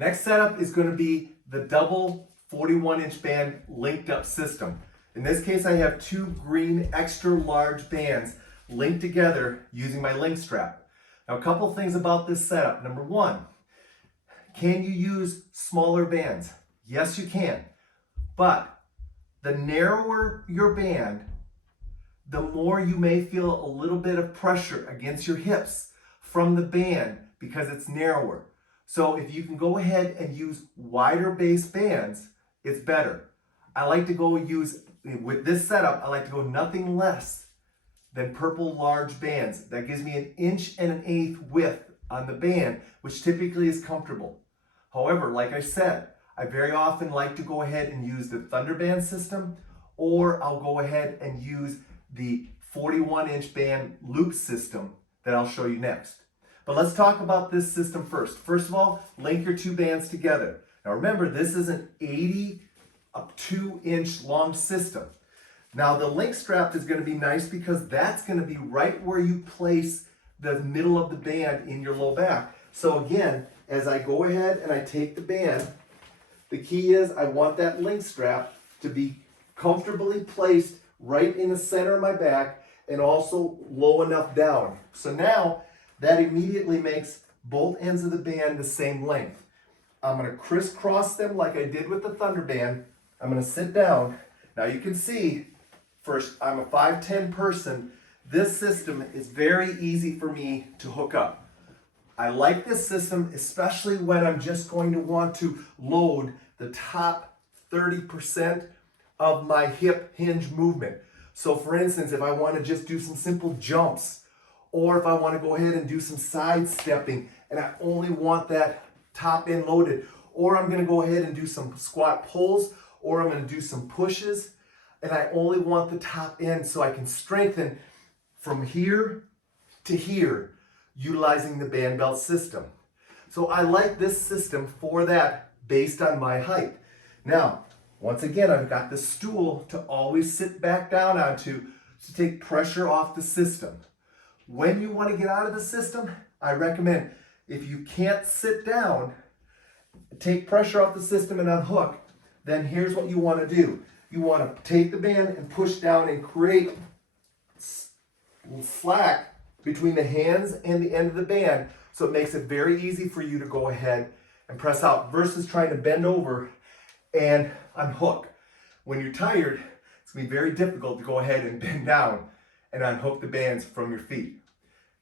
Next setup is going to be the double 41-inch band linked up system. In this case, I have two green extra large bands linked together using my link strap. Now, a couple things about this setup. Number one, can you use smaller bands? Yes, you can. But the narrower your band, the more you may feel a little bit of pressure against your hips from the band because it's narrower. So if you can go ahead and use wider base bands, it's better. I like to go use, with this setup, I like to go nothing less than purple large bands. That gives me 1 1/8 inch width on the band, which typically is comfortable. However, like I said, I very often like to go ahead and use the Thunderband system, or I'll go ahead and use the 41-inch band loop system that I'll show you next. But let's talk about this system first. First of all, link your two bands together. Now remember, this is an 82-inch long system. Now the link strap is going to be nice because that's going to be right where you place the middle of the band in your low back. So again, as I go ahead and I take the band, the key is I want that link strap to be comfortably placed right in the center of my back and also low enough down. So now that immediately makes both ends of the band the same length. I'm going to crisscross them like I did with the Thunderband. I'm going to sit down. Now you can see, first, I'm a 5'10" person. This system is very easy for me to hook up. I like this system, especially when I'm just going to want to load the top 30% of my hip hinge movement. So for instance, if I want to just do some simple jumps, or if I want to go ahead and do some side stepping, and I only want that top end loaded, or I'm going to go ahead and do some squat pulls, or I'm going to do some pushes, and I only want the top end so I can strengthen from here to here, utilizing the band belt system. So I like this system for that based on my height. Now, once again, I've got the stool to always sit back down onto to take pressure off the system. When you want to get out of the system, I recommend, if you can't sit down, take pressure off the system and unhook, then here's what you want to do. You want to take the band and push down and create slack between the hands and the end of the band, so it makes it very easy for you to go ahead and press out versus trying to bend over and unhook. When you're tired, it's going to be very difficult to go ahead and bend down and unhook the bands from your feet.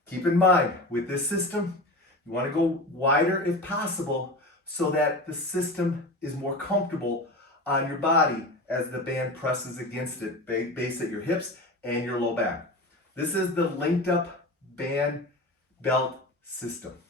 Keep in mind, with this system, you want to go wider if possible so that the system is more comfortable on your body as the band presses against it, base at your hips and your low back. This is the linked up band belt system.